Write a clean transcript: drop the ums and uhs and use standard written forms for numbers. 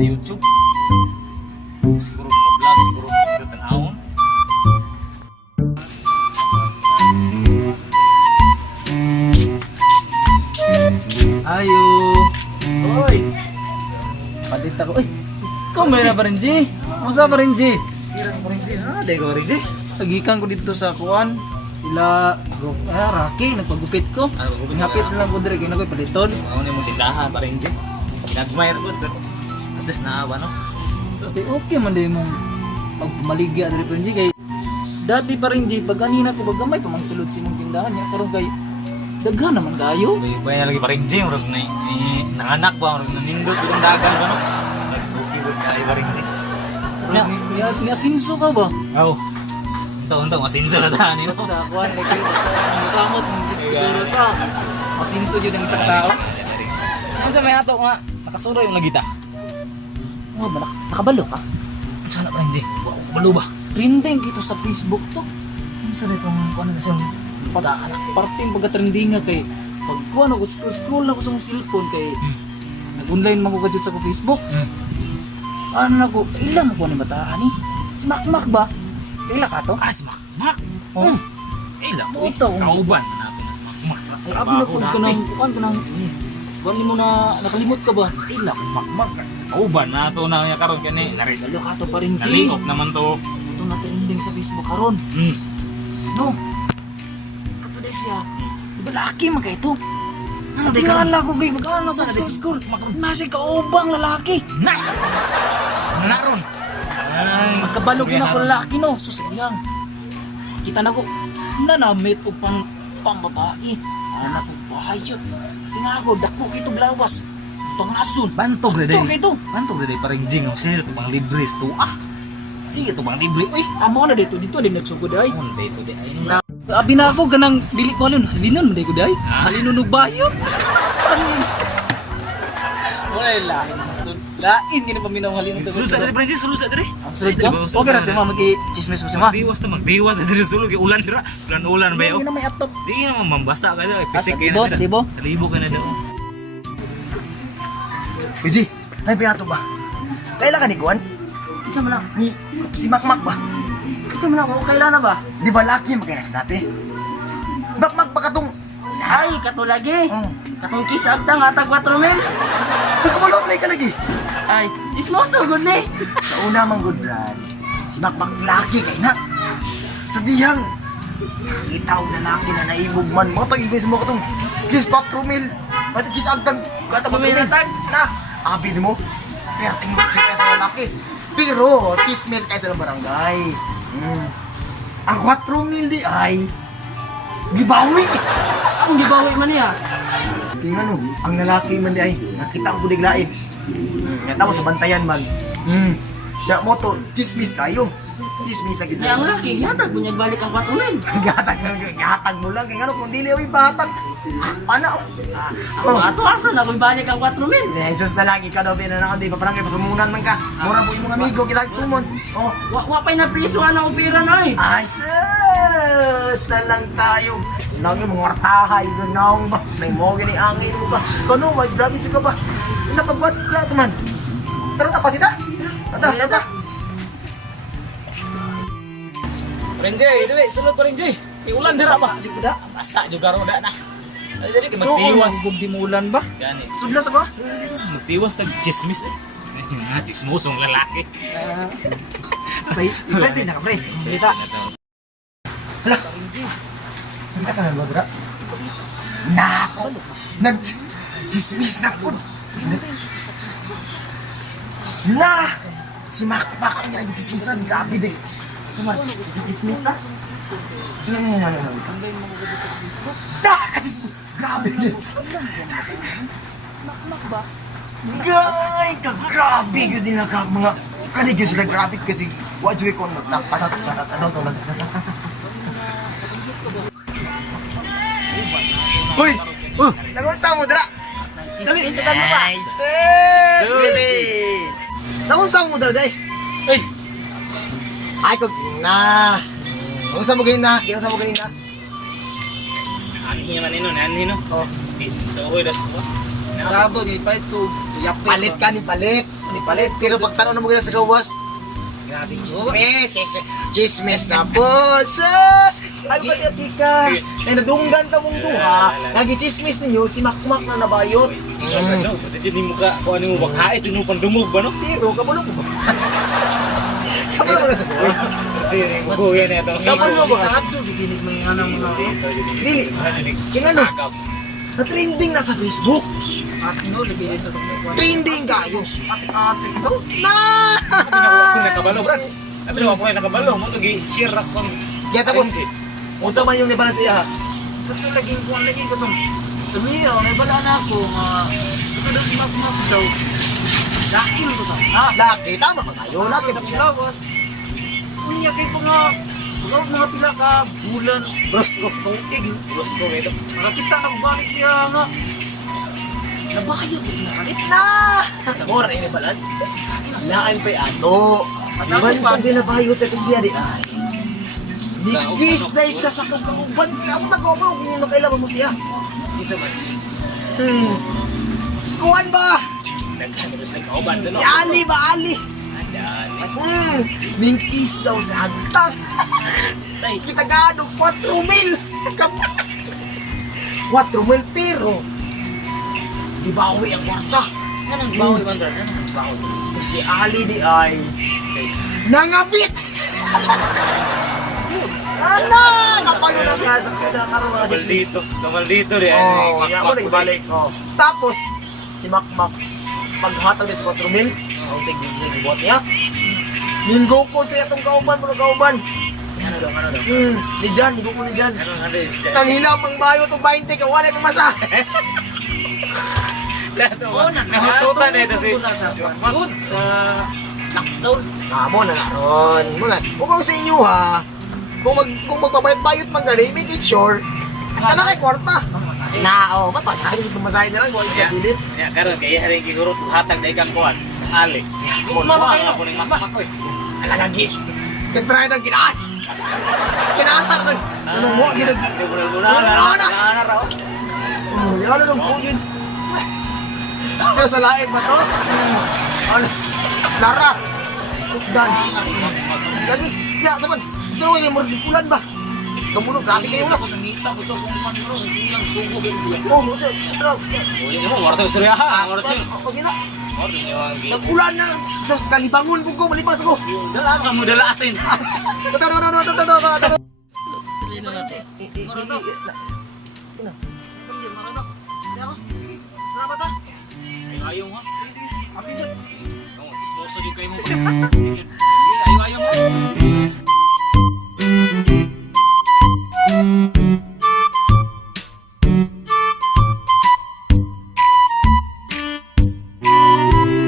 sa YouTube. Siguro mga vlog, siguro mga tanawon. Ayo. Oy! Palit ako. Uy, ikaw may na pa rin, G. Musta pa rin, G? Kira ko rin din. Ah, dahil ko rin din. Pagikan ko dito sa kuan. Ila, Rocky, nagpagupit ko. Ano, magupit ka Ngapit na? na lang ko dire, kaya na ko'y paliton. Ako na mong tindahan pa rin din. Nag-admire ko, pero at least naawa, no? Okay man din mong pagmaligya dire pa rin, G. Kay dati pa rin, G, pag kanina ko bagamay pa mang sulod si mong tindahan niya. Karon kay daghan naman kayo. May na lagi pa rin din. Urag na nanganak ba? Urag na nindot yung dagan ba, no? Nag-bukibot na iba rin din. Ni asinso ka ba? Oo. Taon-taon, masinso na tahan nyo. Basta, kuhan, ang kamot, siguro ka. Masinso yun ang isang tao. Ano sa may ato nga? Nakasuro yung nagita. Nga ba, nakabalo ka? Ano sana pa rin din? Balo ba? Trending kito sa Facebook to. Ano sa itong, kung ano na siyang parting pagka-trending nga kay pag kuhan ako, scroll na ako sa mong cellphone kay nag-online man ko kadyo sa ko Facebook. Ano na ko, ilang ako ni batahan ni? Si Makmak ba? Ila ka to? Ah, si Makmak! Oh. Ila mo. Ito. Kauban na natin na si Makmak. Ay, abi na ko ng kuhan ko ng Gawin mo na nakalimot ka ba? Ila, Makmak. Kauban na ito na niya karon kani. Dalo ka to pa rin, G. Nalingop naman to. Ito na trending sa Facebook karon. No. Kato day siya. Diba laki man ka ito? Ano day ka? Kala ko gay, magkano Saan na sa day si school? Nasa kaubang lalaki. Na! Naron! Ay, Magkabalog yun ako lalaki no. Susayang. Kita na ko. Nanamit o pang babae. Anak ko bahayot. Tingago, dako ito glawas. Pangasun. Bantog na Ito, day. ito. Bantog na day parang jing. Sige, ito bang libre ito. Ah! Sige, ito bang libre. Uy! Amo na dito. Dito din nagsugod ay. Ano ba ito day? Ay, nung Abi na ako ganang dili ko halin. Halinon man day ko day. Halinon og bayot. Wala lain. Lain gini paminaw halinon to. Sulod sa diri, Prenji. Sulod sa diri. Sulod ka? Okay ra si ma magi-chismis ko si ma. Biwas naman. Biwas na diri sulod. Ulan dira. Ulan ba yun? Yun na may atop. Di naman mambasa ka daw. Sa Pisik libo, sa libo. Sa libo ka na daw. Piji, ay piyato ba? Kailan ka ni Kuan? Kinsa man Ni si Makmak ba? Kinsa man ako kailan na ba? Di ba laki magkaya sa dati? Makmak pa katong... Ay, kato lagi. Oh. Katong kisag tang atag 4 men. Nagkamalap na ka lagi. Ay, ismoso gud ni. Sa una mang good brad, si Makmak laki kay na. Sa dihang, itaw na laki na naibog man. Mga tag-igay mo katong kiss 4 mil. Pati kiss agtang katang 4 mil. Na, abi ni mo. Pero tingnan siya sa lalaki. Pero, chismis kayo sa barangay. Ang 4 mil di ay gibawi. Ang gibawi man niya. Tingnan no, ang lalaki man di ay nakita ko budig lain. Ngata ko sa bantayan man. Ya mo to, chismis kayo. Chismis sa gid. Ang laki yatag bunyag balik ang 4 men. Gatag mo lang kay ngano kung dili ay batag. Pana. Ako ato asa na balik ang 4 men. Jesus na lagi ka daw binanakon di paparangay pasumunan man ka. Mura po imong amigo kita sumon. Oh, Wa pay na priso ang opera na ay. ay sus na lang tayo. Nangi mga wartahay doon naong ba? May mo gini angin mo ba? Kano, may grabe ka ba? Napagwat klase man. Tara na pa sila. Tata. Prenji, dili. Sulod pa Prenji. Ulan dira ba? Di ko da. Basta juga roda na. Ay, dili. Ito, Magtiwas. gug di mulan ba? Gani. Sudlas ako. Magtiwas tag chismis eh. Nga, chismosong lalaki. Sa din na ka, pre. Salita. Hala. Hindi ka na ba, Nako. Nag-dismiss na po. Na! Si Makmak ang nag-dismissan. Grabe din. Dismiss na. Nakakadismiss. Grabe din. Makmak ba? Gay! Grabe yun din lang mga kanigyo sila. Grabe kasi wajwe ko Uy! Nagunsa mo dira? Dali! Sis! Baby! Nagunsa mo dira, day? Ay! Ay, kog na! Nagunsa mo ganyan na? Kinunsa mo ganyan na? Ano niya man nino? Oh. So, okay, das ko. Rabo, di fight ko. Palit ka ni palit. Pero pag tanong na mo gina sa gawas, grabe chismis na po. Sus! Ay, pati ka. Ay, nadunggan ta mong duha. Nagichismis ninyo, si Makmak na nabayot. Ano, pati mo ka, kung ano mo bakait, yun mo pandumog ba, no? Pero, kabulong mo ba? Kabulong mo na sa buhay. Bukuya na ito. Kabulong mo ba? Kahapon, didinig mo yung anang mo na. Dili. Kaya ano, na-trending na sa Facebook. At no, lagi rin ito. Trending kayo. Atik-atik daw. Na! Tinawa ko nakabalo, Brad. Tinawa ko nakabalo, mo ito share rason. Kaya tapos, unsa man yung libanan siya ha? Ito laging ko itong tumiyo, may bala na ako nga ito daw si Makmak daw. Laki mo to sa Laki, tama ka tayo. Laki na pilawas. Kunya kay mga pila ka bulan. Bros ko. Kautig. Gusto ko ito. Nakakita na balik siya nga. Nabayad mo na kalit. Na! Namora ini balan. Lain pa'y ato. Iban pa din na bayot ito siya di ay. Nikis na isa sa kauban. Ako nag-ubaw kung yung nakailaban mo siya. Isa man. Si Kuan ba? Nagkakaroon ng kauban doon. Si Ali ba? Ali? Minkis daw sa hagtang. Kita gano, 4,000. 4,000 pero di bawi ang kwarta. Anong bawi ba, Brad? Anong bawi? Si Ali di ay nangabit. Ano? Napalo na ka sa karoon na si Kamal dito rin. Oh, ako na ibalik. Oh. Tapos, si Makmak, paghatag din sa 4,000, ang sige, buhat niya. Minggo ko siya itong kauban, mga kauban. Ano daw? Ni Jan, minggo ko ni Jan. Ano is that? Tangina pang bayo itong 20, kawala pang masa. Nahututan eh ito si... Good sa lockdown. Mo na naroon. Muna, kung sa inyo ha, kung magpabayot man gali, make it sure, ka na kay kwarta. Na, oh, mapasahin sa pamasahin na lang, kung Ya, ito pilit. ya, karon kaya haring gigurot hatag na ikang kuwan. Alex. Mama kayo. Ako ning makmak ko eh. Alagagi. Katry ng ginaan. Ginaan ka rin. Anong mo, ginagi. Ana raw. Ano nung po yun? Pero sa lain ba to? Ano? Laras. Tukdan. Lagi, ya, saman. Ito yung murdipulan ba? Kamuno, grabe kayo na. Ako sa ngita ko to kung ano, hindi lang sungog yung diyan. Oh, ito. Uy, mo wala to istorya ha. Wala to. Pag ina, Or niyo ang gi. nag-ulan na. Sa kalibangon po ko, malipas ko. Dala ka mo dala asin. Ito. Tuloy na natin. Hindi, maradok. Hindi ako. Sige. Salamat ha. Ayo ha. Sige, sige. Happy birthday. Oh, chismoso di kayo mo. Ayo mo.